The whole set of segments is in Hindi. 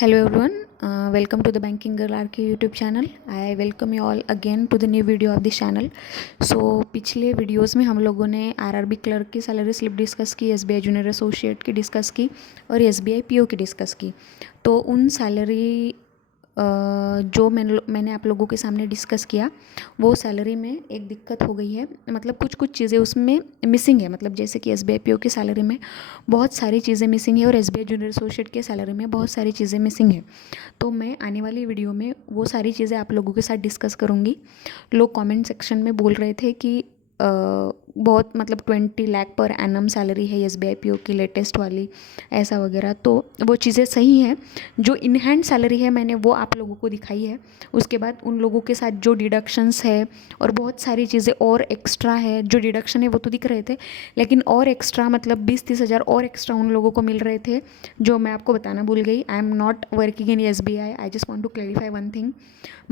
Hello everyone, welcome to the Banking Girl RK YouTube channel. I welcome you all again to the new video of this channel. So पिछले वीडियोस में हम लोगों ने आरआरबी क्लर्क की सैलरी स्लिप डिस्कस की, एसबीआई जूनियर एसोसिएट की डिस्कस की और एसबीआई पीओ की डिस्कस की। तो उन सैलरी जो मैंने आप लोगों के सामने डिस्कस किया, वो सैलरी में एक दिक्कत हो गई है। मतलब कुछ चीज़ें उसमें मिसिंग है। मतलब जैसे कि एसबीआई पीओ की सैलरी में बहुत सारी चीज़ें मिसिंग है और एसबीआई जूनियर एसोसिएट के सैलरी में बहुत सारी चीज़ें मिसिंग है। तो मैं आने वाली वीडियो में वो सारी चीज़ें आप लोगों के साथ डिस्कस करूँगी। लोग कमेंट सेक्शन में बोल रहे थे कि बहुत मतलब 20 लाख पर एनम सैलरी है एसबीआई पीओ की लेटेस्ट वाली, ऐसा वगैरह। तो वो चीज़ें सही हैं। जो इन हैंड सैलरी है मैंने वो आप लोगों को दिखाई है। उसके बाद उन लोगों के साथ जो डिडक्शंस है और बहुत सारी चीज़ें और एक्स्ट्रा है, जो डिडक्शन है वो तो दिख रहे थे, लेकिन और एक्स्ट्रा मतलब 20-30 हज़ार और एक्स्ट्रा उन लोगों को मिल रहे थे, जो मैं आपको बताना भूल गई। I am not working in SBI. I just want to clarify one thing.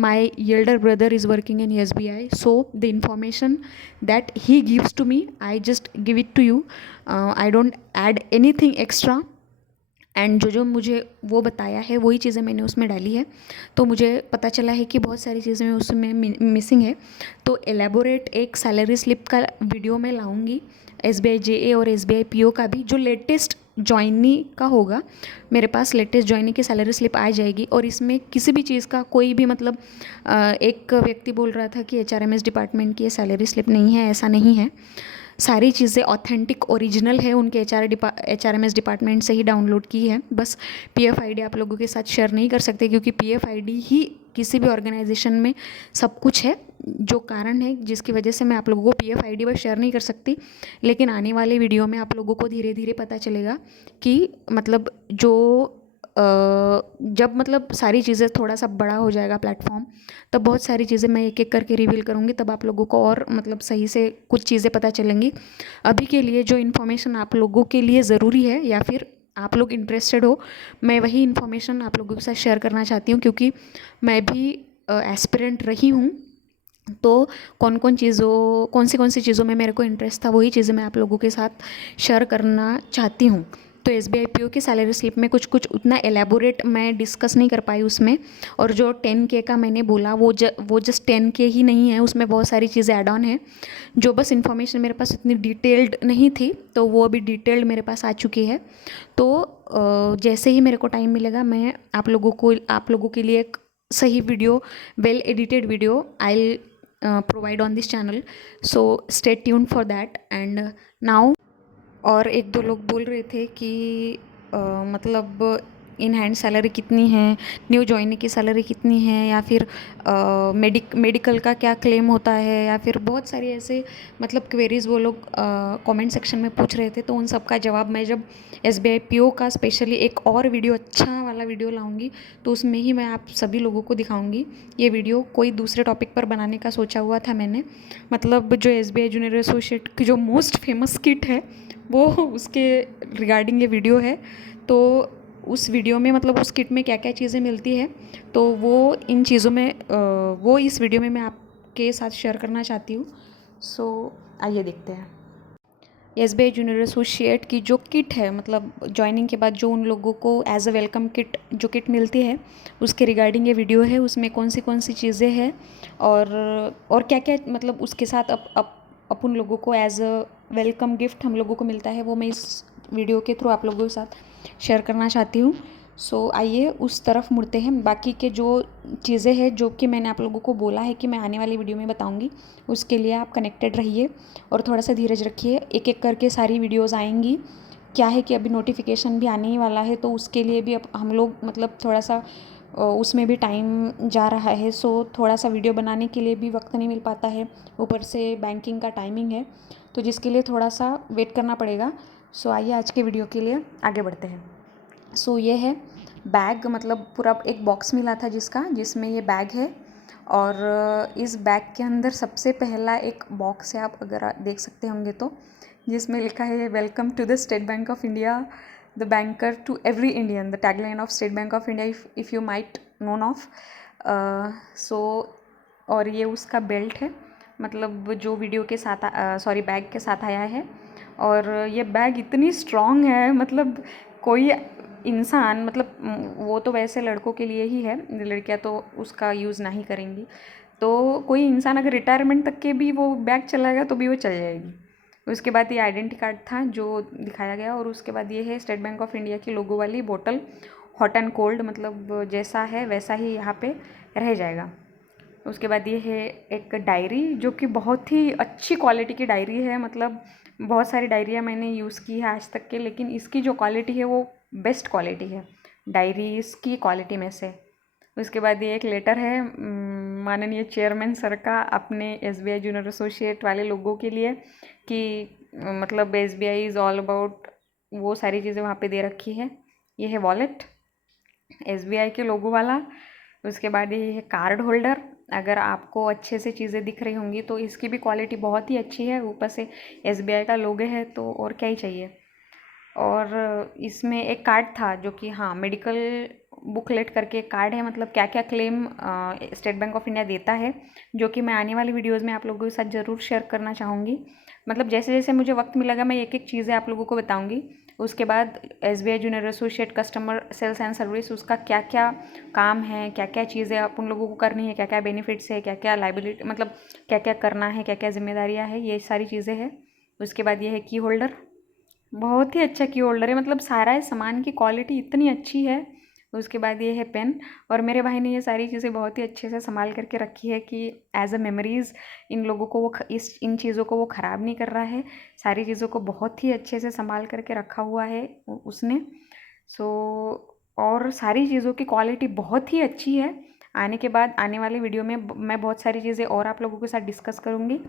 My elder brother is working in SBI, so the information that he gives to me, I just give it to you. I don't add anything extra. And जो मुझे वो बताया है वही चीज़ें मैंने उसमें डाली है। तो मुझे पता चला है कि बहुत सारी चीज़ें उसमें मिसिंग है। तो एलेबोरेट एक सैलरी स्लिप का वीडियो मैं लाऊंगी, एसबीआई जेए और एसबीआई पीओ का भी, जो लेटेस्ट जॉइनी का होगा। मेरे पास लेटेस्ट जॉइनी की सैलरी स्लिप आ जाएगी और इसमें किसी भी चीज़ का कोई भी मतलब एक व्यक्ति बोल रहा था कि एचआरएमएस डिपार्टमेंट की ये सैलरी स्लिप नहीं है, ऐसा नहीं है। सारी चीज़ें ऑथेंटिक ओरिजिनल है, उनके एचआरएमएस डिपार्टमेंट से ही डाउनलोड की है। बस पीएफआईडी आप लोगों के साथ शेयर नहीं कर सकते, क्योंकि पीएफआईडी ही किसी भी ऑर्गेनाइजेशन में सब कुछ है। जो कारण है जिसकी वजह से मैं आप लोगों को पीएफआईडी बस शेयर नहीं कर सकती। लेकिन आने वाले वीडियो में आप लोगों को धीरे धीरे पता चलेगा कि मतलब जो जब मतलब सारी चीज़ें थोड़ा सा बड़ा हो जाएगा प्लेटफॉर्म, तब बहुत सारी चीज़ें मैं एक एक करके रिवील करूँगी। तब आप लोगों को और मतलब सही से कुछ चीज़ें पता चलेंगी। अभी के लिए जो इन्फॉर्मेशन आप लोगों के लिए ज़रूरी है या फिर आप लोग इंटरेस्टेड हो, मैं वही इन्फॉर्मेशन आप लोगों के साथ शेयर करना चाहती हूँ, क्योंकि मैं भी एस्पिरेंट रही हूँ। तो कौन सी चीज़ों में मेरे को इंटरेस्ट था, वही चीज़ें मैं आप लोगों के साथ शेयर करना चाहती हूँ। तो एसबीआई पीओ की सैलरी स्लिप में कुछ उतना एलेबोरेट मैं डिस्कस नहीं कर पाई उसमें। और जो 10K का मैंने बोला वो जस्ट 10K ही नहीं है, उसमें बहुत सारी चीज़ें ऐड ऑन है। जो बस इन्फॉर्मेशन मेरे पास इतनी डिटेल्ड नहीं थी, तो वो अभी डिटेल्ड मेरे पास आ चुकी है। तो जैसे ही मेरे को टाइम मिलेगा मैं आप लोगों के लिए एक सही video, well edited video I provide on this channel. So stay tuned for that. And now और एक दो लोग बोल रहे थे कि मतलब इन हैंड सैलरी कितनी है, न्यू ज्वाइनिंग की सैलरी कितनी है, या फिर मेडिकल का क्या क्लेम होता है, या फिर बहुत सारी ऐसे मतलब क्वेरीज़ वो लोग कमेंट सेक्शन में पूछ रहे थे। तो उन सब का जवाब मैं जब एसबीआई पीओ का स्पेशली एक और वीडियो, अच्छा वाला वीडियो लाऊंगी, तो उसमें ही मैं आप सभी लोगों को दिखाऊंगी। ये वीडियो कोई दूसरे टॉपिक पर बनाने का सोचा हुआ था मैंने, मतलब जो एसबीआई जूनियर एसोसिएट की जो मोस्ट फेमस किट है वो उसके रिगार्डिंग ये वीडियो है। तो उस वीडियो में मतलब उस किट में क्या क्या चीज़ें मिलती है, तो वो इन चीज़ों में वो इस वीडियो में मैं आपके साथ शेयर करना चाहती हूँ। सो आइए देखते हैं। एसबीआई जूनियर एसोसिएट की जो किट है, मतलब ज्वाइनिंग के बाद जो उन लोगों को एज अ वेलकम किट जो किट मिलती है, उसके रिगार्डिंग ये वीडियो है। उसमें कौन सी चीज़ें हैं और क्या क्या मतलब उसके साथ अपन लोगों को एज अ वेलकम गिफ्ट हम लोगों को मिलता है, वो मैं इस वीडियो के थ्रू आप लोगों के साथ शेयर करना चाहती हूँ। सो आइए उस तरफ मुड़ते हैं। बाकी के जो चीज़ें हैं जो कि मैंने आप लोगों को बोला है कि मैं आने वाली वीडियो में बताऊंगी, उसके लिए आप कनेक्टेड रहिए और थोड़ा सा धीरज रखिए। एक एक करके सारी वीडियोस आएंगी। क्या है कि अभी नोटिफिकेशन भी आने ही वाला है, तो उसके लिए भी अब हम लोग मतलब थोड़ा सा उसमें भी टाइम जा रहा है। सो थोड़ा सा वीडियो बनाने के लिए भी वक्त नहीं मिल पाता है, ऊपर से बैंकिंग का टाइमिंग है, तो जिसके लिए थोड़ा सा वेट करना पड़ेगा। सो आइए आज के वीडियो के लिए आगे बढ़ते हैं। सो ये है बैग, मतलब पूरा एक बॉक्स मिला था जिसमें ये बैग है। और इस बैग के अंदर सबसे पहला एक बॉक्स है, आप अगर देख सकते होंगे तो, जिसमें लिखा है welcome to the State Bank of India, the banker to every Indian, the tagline of State Bank of India if you might known of. So और ये उसका बेल्ट है, मतलब जो वीडियो के साथ बैग के साथ आया है। और ये बैग इतनी स्ट्रॉन्ग है, मतलब कोई इंसान मतलब वो तो वैसे लड़कों के लिए ही है, लड़कियां तो उसका यूज़ नहीं करेंगी। तो कोई इंसान अगर रिटायरमेंट तक के भी वो बैग चलाएगा तो भी वो चल जाएगी। उसके बाद ये आइडेंटिटी कार्ड था जो दिखाया गया, और उसके बाद ये है स्टेट बैंक ऑफ इंडिया की लोगो वाली बोतल, हॉट एंड कोल्ड, मतलब जैसा है वैसा ही यहाँ पे रह जाएगा। उसके बाद ये है एक डायरी जो कि बहुत ही अच्छी क्वालिटी की डायरी है, मतलब बहुत सारी डायरियाँ मैंने यूज़ की है आज तक के, लेकिन इसकी जो क्वालिटी है वो बेस्ट क्वालिटी है डायरीज़ की क्वालिटी में से। उसके बाद ये एक लेटर है माननीय चेयरमैन सर का अपने SBI जूनियर एसोसिएट वाले लोगों के लिए, कि मतलब SBI इज़ ऑल अबाउट, वो सारी चीज़ें वहाँ पे दे रखी है। ये है वॉलेट SBI के लोगो वाला। उसके बाद ये है कार्ड होल्डर, अगर आपको अच्छे से चीज़ें दिख रही होंगी तो इसकी भी क्वालिटी बहुत ही अच्छी है, ऊपर से SBI का लोगो है तो और क्या ही चाहिए। और इसमें एक कार्ड था जो कि हाँ, मेडिकल बुकलेट करके एक कार्ड है, मतलब क्या क्या claim state Bank of India देता है, जो कि मैं आने वाली वीडियोज़ में आप लोगों के साथ ज़रूर शेयर करना चाहूँगी। मतलब जैसे जैसे मुझे वक्त मिलेगा मैं एक एक चीज़ें आप लोगों को बताऊँगी। उसके बाद SBI junior associate customer sales and service, उसका क्या क्या काम है, क्या क्या चीज़ें आप उन लोगों को करनी है, क्या क्या बेनिफिट्स है, क्या क्या लाइबिलिटी, मतलब क्या क्या करना है, क्या क्या जिम्मेदारियाँ है, ये सारी चीज़ें हैं। उसके बाद ये है की होल्डर, बहुत ही अच्छा की होल्डर है, मतलब सारा सामान की क्वालिटी इतनी अच्छी है। उसके बाद ये है पेन, और मेरे भाई ने ये सारी चीज़ें बहुत ही अच्छे से संभाल करके रखी है कि एज अ मेमोरीज़ इन लोगों को वो इन चीज़ों को वो ख़राब नहीं कर रहा है, सारी चीज़ों को बहुत ही अच्छे से संभाल करके रखा हुआ है उसने। सो और सारी चीज़ों की क्वालिटी बहुत ही अच्छी है। आने के बाद आने वाली वीडियो में मैं बहुत सारी चीज़ें और आप लोगों के साथ डिस्कस करूँगी।